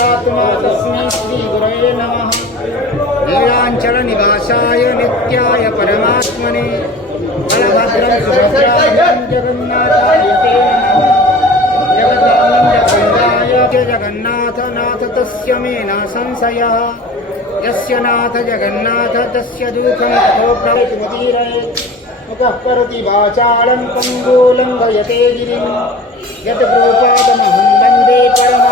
परमात्मा तस्मै श्रीगुरवे नमः। नीलाञ्चलनिवासाय नित्याय परमात्मने बलभद्रं सुभद्राभ्यां जगन्नाथाय ते नमः। जगदानन्दकन्दाय जगन्नाथ नाथ तस्य मे न संशयः। यस्य नाथ जगन्नाथ तस्य दुःखं ततो प्रवितुमतीरयेत्। मुखः करोति वाचालं पङ्गुं लङ्घयते गिरिं यत्कृपातमहं वन्दे परम